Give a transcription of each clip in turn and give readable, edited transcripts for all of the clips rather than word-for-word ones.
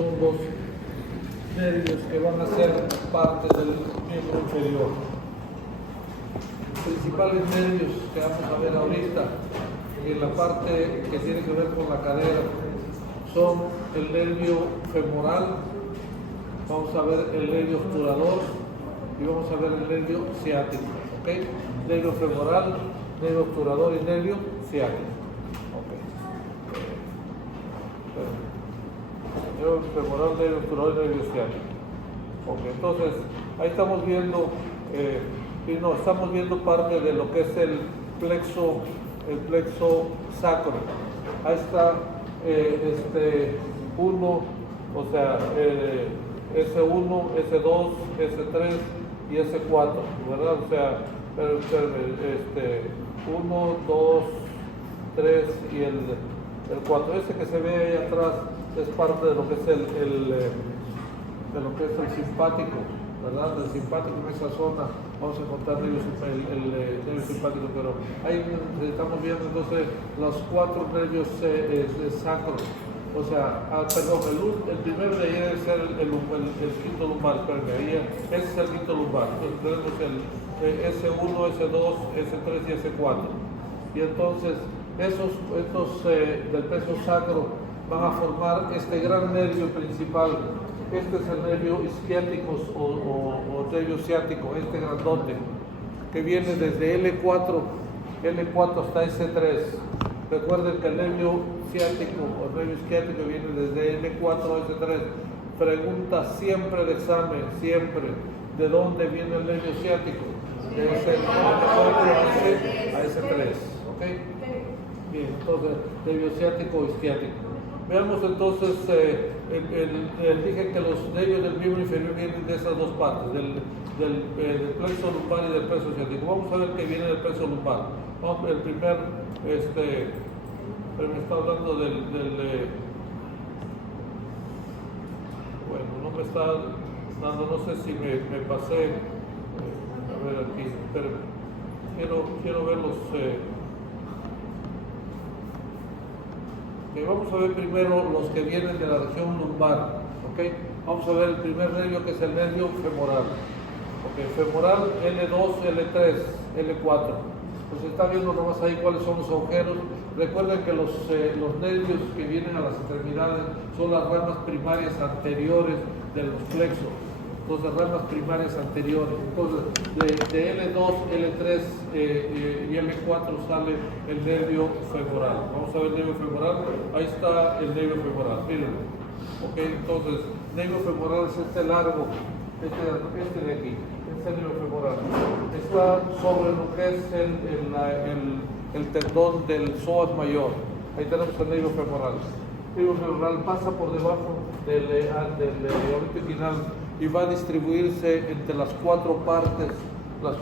son los nervios que van a ser parte del miembro inferior. Los principales nervios que vamos a ver ahorita en la parte que tiene que ver con la cadera son el nervio femoral, vamos a ver el nervio obturador y vamos a ver el nervio ciático. ¿Okay? Nervio femoral, nervio obturador y nervio ciático. Okay. Nervio femoral, nervio obturador y nervio ciático. Okay. Entonces, ahí estamos viendo, estamos viendo parte de lo que es el plexo sacro. Ahí está uno, o sea, S1, S2, S3 y S4, ¿verdad? O sea, 1, 2, 3 y el 4. Ese que se ve ahí atrás es parte de lo que es el simpático, ¿verdad? El simpático en esa zona, vamos a encontrar el nervio simpático, pero ahí estamos viendo entonces los 4 nervios sacros. O sea, el primero de ahí debe ser el quinto lumbar, ese es el quinto lumbar. Entonces tenemos el S1, S2, S3 y S4. Y entonces estos del peso sacro van a formar este gran nervio principal. Este es el nervio isquiático o nervio ciático, este grandote, que viene desde L4 hasta S3. Recuerden que el nervio ciático o el nervio isquiático viene desde L4 a S3. Pregunta siempre de examen, siempre, ¿de dónde viene el nervio ciático? De L4 a S3. ¿Ok? Bien, entonces, nervio ciático o isquiático. Veamos entonces, dije que los nervios del miembro inferior vienen de esas dos partes, del plexo lumbar y del plexo ciático. Vamos a ver qué viene del plexo lumbar. Vamos, el primer, pero me está hablando bueno, no me está dando, no sé si me pasé, a ver aquí, pero quiero ver los... vamos a ver primero los que vienen de la región lumbar. ¿Okay? Vamos a ver el primer nervio, que es el nervio femoral. ¿Okay? Femoral, L2, L3, L4. Pues está viendo nomás ahí cuáles son los agujeros. Recuerden que los nervios que vienen a las extremidades son las ramas primarias anteriores de los plexos. Entonces, ramas primarias anteriores. Entonces, de L2, L3 y L4 sale el nervio femoral. Vamos a ver el nervio femoral. Ahí está el nervio femoral. Miren. Ok, entonces, nervio femoral es este largo, este de aquí. Este nervio femoral. Está sobre lo que es el tendón del psoas mayor. Ahí tenemos el nervio femoral. El nervio femoral pasa por debajo del orito inguinal y va a distribuirse entre las cuatro partes del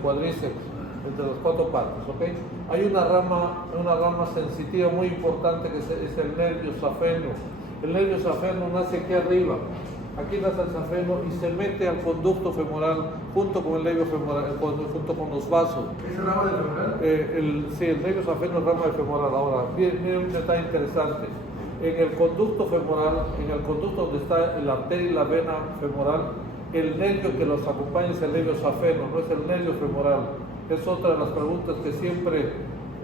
cuádriceps, entre las 4 partes, ¿ok? Hay una rama sensitiva muy importante que es el nervio safeno. El nervio safeno nace aquí arriba, aquí nace el safeno y se mete al conducto femoral junto con el nervio femoral, junto con los vasos. ¿Es rama del femoral? Sí, el nervio safeno es rama del femoral. Ahora, miren un detalle interesante. En el conducto femoral, en el conducto donde está la arteria y la vena femoral, el nervio que los acompaña es el nervio safeno, no es el nervio femoral. Es otra de las preguntas que siempre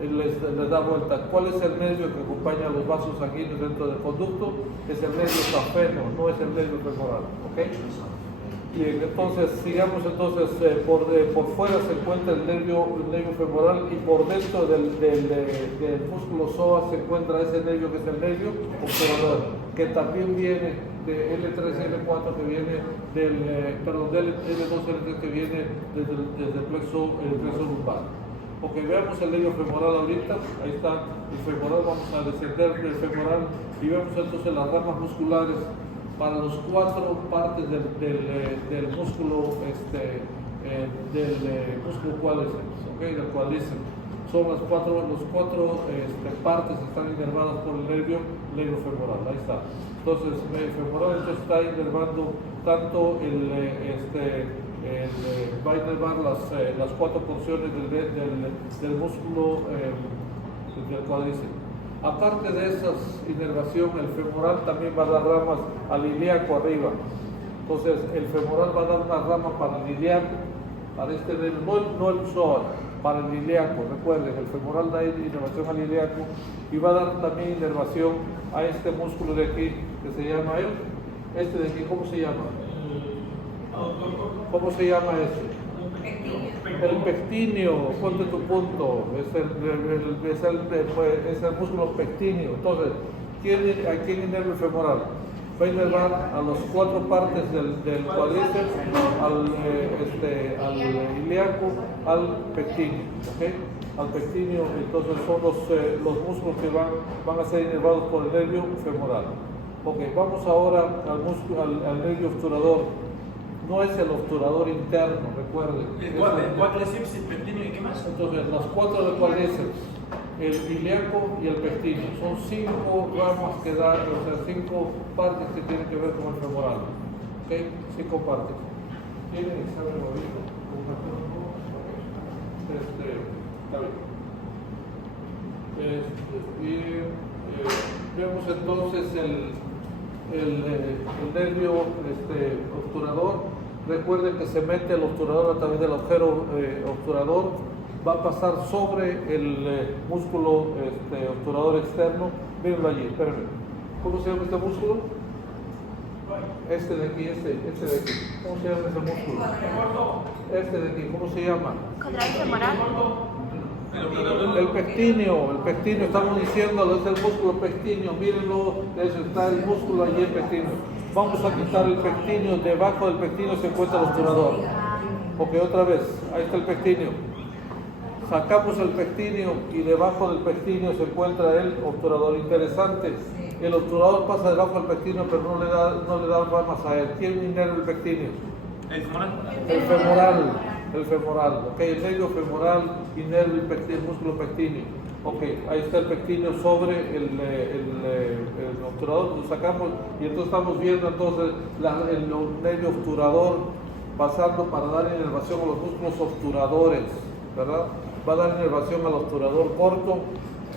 les da vuelta. ¿Cuál es el nervio que acompaña a los vasos sanguíneos dentro del conducto? Es el nervio safeno, no es el nervio femoral. ¿Okay? Bien, entonces sigamos entonces, por fuera se encuentra el nervio femoral y por dentro del músculo psoas se encuentra ese nervio que es el nervio obturador, que también viene de L3 y L4, que viene de L2 L3, que viene desde el plexo lumbar. Ok, veamos el nervio femoral ahorita. Ahí está el femoral, vamos a descender del femoral y vemos entonces las ramas musculares para las 4 partes del músculo músculo cuádriceps, ¿okay? Del cuádriceps. Son las cuatro partes que están inervadas por el nervio femoral. Ahí está. Entonces, el femoral está inervando tanto va a inervar las 4 porciones del músculo del cuádriceps. Aparte de esa inervación, el femoral también va a dar ramas al ilíaco arriba. Entonces, el femoral va a dar una rama para el ilíaco, para este nervio, no el psoas, para el ilíaco. Recuerden, el femoral da inervación al ilíaco y va a dar también inervación a este músculo de aquí, que se llama este de aquí, ¿cómo se llama? ¿Cómo se llama este? El pectíneo, ponte tu punto, es el músculo pectíneo. Entonces, ¿a quién inerva el femoral? Va a inervar a las 4 partes del cuádriceps, al ilíaco, al pectíneo, ¿okay? Al pectíneo. Entonces son los músculos que van a ser inervados por el nervio femoral. Ok, vamos ahora al nervio obturador. No es el obturador interno, recuerden. ¿El cuádriceps, el pectíneo y qué más? Entonces, las 4 del cuádriceps, el ilíaco y el pectíneo. Son 5 ramas que dan, o sea, 5 partes que tienen que ver con el femoral. ¿Ok? 5 partes. ¿Tienen examen oído? Está bien. Vemos entonces el nervio obturador. Recuerden que se mete el obturador a través del agujero obturador, va a pasar sobre el músculo obturador externo. Mírenlo allí, espérenme. ¿Cómo se llama este músculo? Este de aquí, este de aquí. ¿Cómo se llama ese músculo? Este de aquí, ¿cómo se llama? El pectíneo, estamos diciéndolo, es el músculo pectíneo, mírenlo, está el músculo allí, el pectíneo. Vamos a quitar el pectíneo, debajo del pectíneo se encuentra el obturador. Porque otra vez, ahí está el pectíneo. Sacamos el pectíneo y debajo del pectíneo se encuentra el obturador. Interesante, el obturador pasa debajo del pectíneo, pero no le da ramas a él. ¿Quién inerva el pectíneo? ¿El femoral? El femoral, ok, el nervio femoral inerva el músculo pectíneo. Ok, ahí está el pectíneo sobre el obturador, lo sacamos y entonces estamos viendo entonces el nervio obturador pasando para dar inervación a los músculos obturadores, ¿verdad? Va a dar inervación al obturador corto,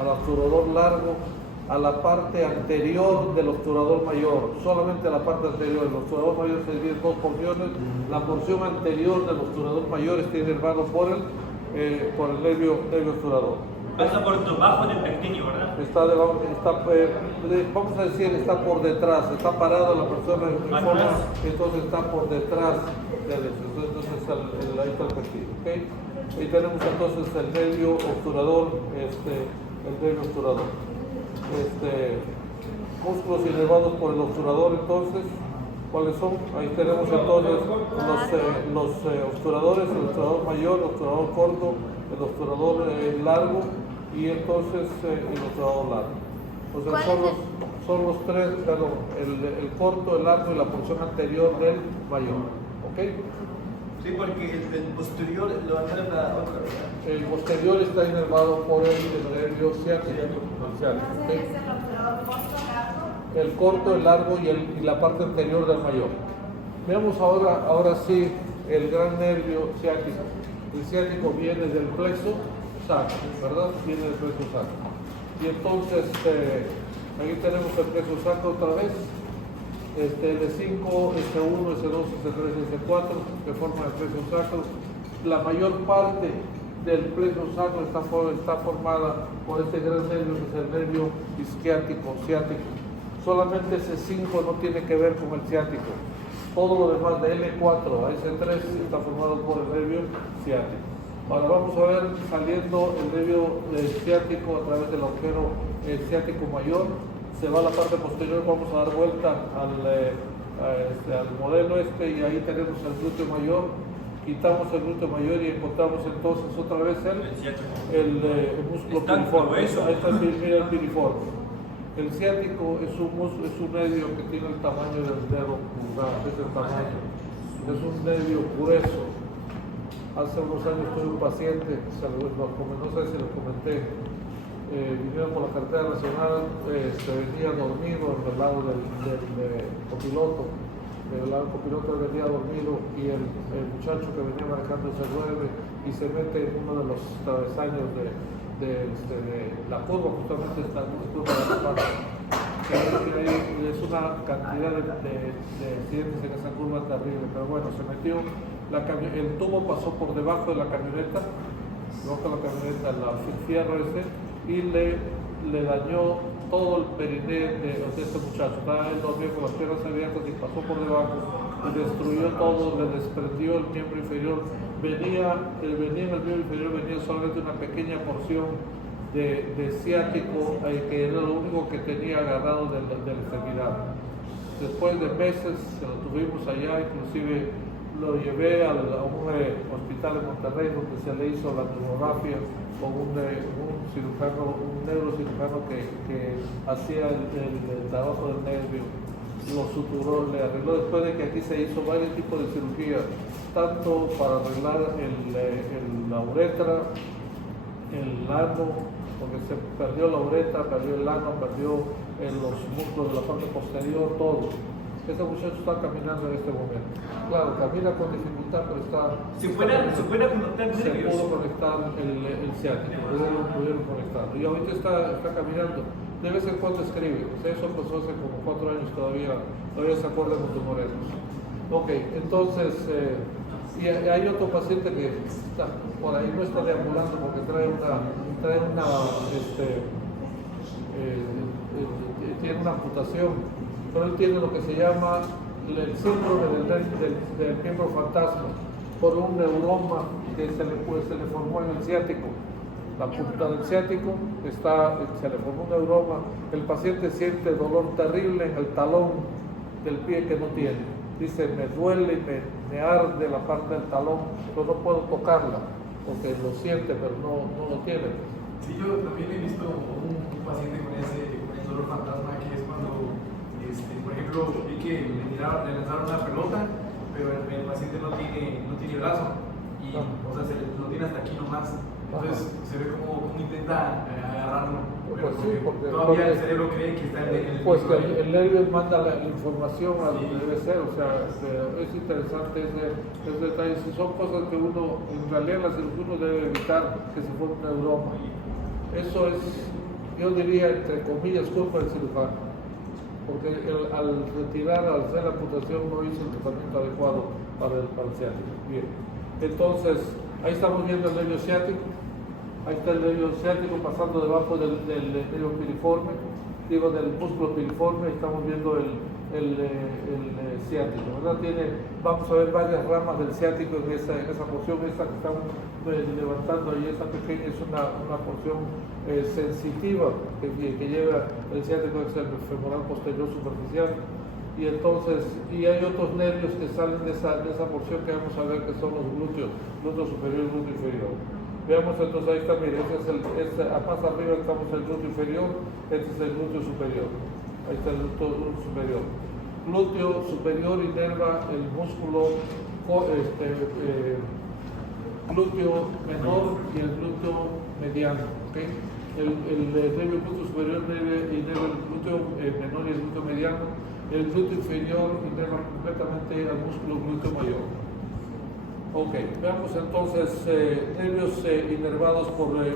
al obturador largo, a la parte anterior del obturador mayor, solamente a la parte anterior. El obturador mayor se divide en 2 porciones. La porción anterior del obturador mayor está inervado por el nervio obturador. Pasa por debajo del pectíneo, ¿verdad? Está debajo, vamos a decir, está por detrás, está parada la persona en forma, entonces está por detrás de él. Entonces ahí está el pectíneo, ¿ok? Ahí tenemos entonces el nervio obturador, el nervio obturador. Músculos inervados por el obturador, entonces, ¿cuáles son? Ahí tenemos entonces los obturadores, el obturador mayor, el obturador corto, el obturador largo y entonces el obturador largo. Entonces son los 3, el corto, el largo y la porción anterior del mayor. ¿Ok? Sí, porque el posterior lo va a hacer la otra, ¿verdad? El posterior está inervado por el nervio ciático. ¿Okay? El corto, el largo y la parte anterior del mayor. Veamos ahora sí el gran nervio ciático. El ciático viene del plexo sacro, ¿verdad? Viene del plexo sacro. Y entonces, aquí tenemos el plexo sacro otra vez. L5, S1, S2, S3, S4, que forman el plexo sacro. La mayor parte del plexo sacro está formada por este gran nervio, que es el nervio isquiático, ciático. Solamente S5 no tiene que ver con el ciático. Todo lo demás de L4 a S3 está formado por el nervio ciático. Ahora vamos a ver saliendo el nervio ciático a través del agujero ciático mayor. Se va a la parte posterior, vamos a dar vuelta al modelo y ahí tenemos el glúteo mayor. Quitamos el glúteo mayor y encontramos entonces otra vez el músculo piriforme. Ahí está el piriforme. El ciático es un nervio que tiene el tamaño del dedo pulgar, es el tamaño. Es un nervio grueso. Hace unos años tuve un paciente, no sé si lo comenté, vinieron por la carretera nacional, venía dormido en el lado del copiloto. El copiloto venía dormido y el muchacho que venía manejando se duerme y se mete en uno de los travesaños de la curva, justamente esta curva de la pata. Es una cantidad de accidentes en esa curva terrible, pero bueno, se metió, el tubo pasó por debajo de la camioneta, el fierro ese, y le dañó todo el periné de este muchacho. Estaba él dormido con las piernas abiertas y pasó por debajo, le destruyó todo, le desprendió el miembro inferior. Venía en el miembro inferior venía solamente una pequeña porción de ciático, que era lo único que tenía agarrado de la extremidad. Después de meses lo tuvimos allá, inclusive lo llevé a un hospital en Monterrey donde se le hizo la neurografía con un neurocirujano que hacía el trabajo del nervio, lo suturó, le arregló, después de que aquí se hizo varios tipos de cirugía, tanto para arreglar la uretra, el ano, porque se perdió la uretra, perdió el ano, perdió los músculos de la parte posterior, todo. Ese muchacho está caminando en este momento. Claro, camina con dificultad, pero está... ¿Se puede conectar nervios? Se pudo conectar el ciático, pudieron conectarlo. Y ahorita está caminando. De vez en cuando escribe. Eso pasó hace como 4 años, todavía se acuerda de Montemorelos. Ok, entonces... y hay otro paciente que está por ahí, no está deambulando porque tiene una amputación, pero él tiene lo que se llama el síndrome del miembro fantasma por un neuroma que se le formó en el ciático. La punta del ciático se le formó un neuroma, el paciente siente dolor terrible en el talón del pie que no tiene. Dice, me duele y me arde la parte del talón, pero no puedo tocarla, porque lo siente, pero no lo tiene. Sí, yo también he visto un paciente con el dolor fantasma, que es cuando, por ejemplo, vi que le lanzaron una pelota, pero el paciente no tiene brazo, y o sea, lo tiene hasta aquí nomás. Entonces se ve como intenta agarrarlo, pero pues sí, porque todavía el cerebro cree que está en el... Pues que el nervio manda la información a donde debe ser, o sea, es interesante ese detalle. Son cosas que uno, en realidad la cirugía uno debe evitar que se forme un neuroma. Eso es, yo diría, entre comillas, culpa del cirujano, porque al hacer la amputación no hizo el tratamiento adecuado para el ciático. Bien, entonces, ahí estamos viendo el nervio ciático. Ahí está el nervio ciático pasando debajo del nervio piriforme, del músculo piriforme. Estamos viendo el ciático, ¿verdad? Vamos a ver varias ramas del ciático en esa porción. Esta que estamos levantando ahí, esta pequeña, es una porción sensitiva que lleva el ciático, es el femoral posterior superficial. Y entonces, hay otros nervios que salen de esa porción que vamos a ver, que son los glúteo superior y glúteo inferior. Veamos entonces, ahí está, mire, más arriba estamos el glúteo inferior, este es el glúteo superior. Ahí está el glúteo superior. Glúteo superior inerva el músculo glúteo menor y el glúteo mediano. ¿Okay? El nervio glúteo superior inerva el glúteo menor y el glúteo mediano. El glúteo inferior inerva completamente al músculo glúteo mayor. Ok, veamos entonces nervios inervados por los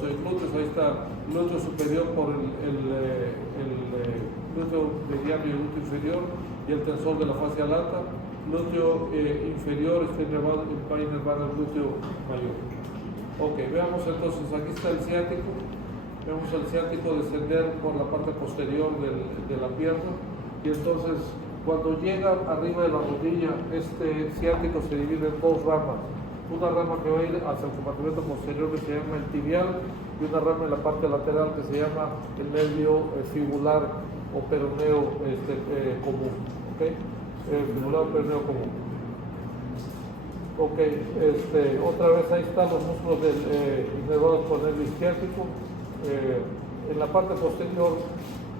glúteos. Ahí está el glúteo superior por el glúteo mediano y el glúteo inferior y el tensor de la fascia lata. Glúteo inferior va a inervar el glúteo mayor. Ok, veamos entonces, aquí está el ciático. Vemos el ciático descender por la parte posterior de la pierna, y entonces cuando llega arriba de la rodilla, este ciático se divide en 2 ramas. Una rama que va a ir hacia el compartimento posterior, que se llama el tibial, y una rama en la parte lateral que se llama el nervio fibular o peroneo común. ¿Okay? Fibular o peroneo común. Ok, otra vez ahí están los músculos inervados por el nervio isquiático. En la parte posterior,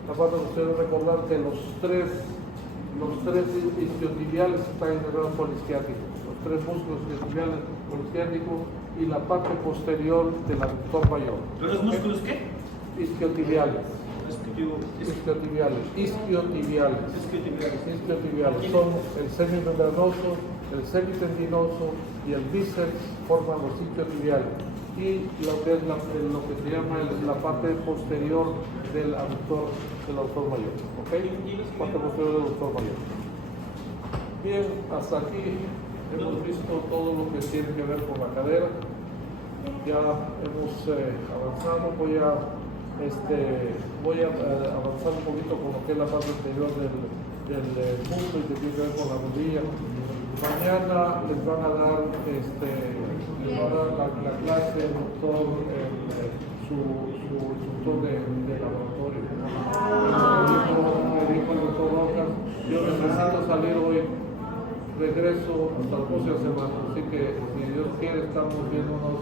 recordar que los tres isquiotibiales están inervados por el isquiático, los 3 músculos isquiotibiales por el isquiático y la parte posterior del aductor mayor. ¿Los músculos qué? Isquiotibiales. Isquiotibiales son el semimembranoso, el semitendinoso y el bíceps, forman los isquiotibiales. y lo que es lo que se llama la parte posterior del aductor mayor, ¿ok? Parte posterior del aductor mayor. Bien, hasta aquí hemos visto todo lo que tiene que ver con la cadera. Ya hemos avanzado. Voy a avanzar un poquito con lo que es la parte anterior del muslo y que tiene que ver con la rodilla. Mañana les van a dar, la clase el doctor, su instructor de laboratorio. Me dijo el doctor Rojas, yo necesito salir hoy, regreso hasta la próxima semana, así que si Dios quiere estamos viéndonos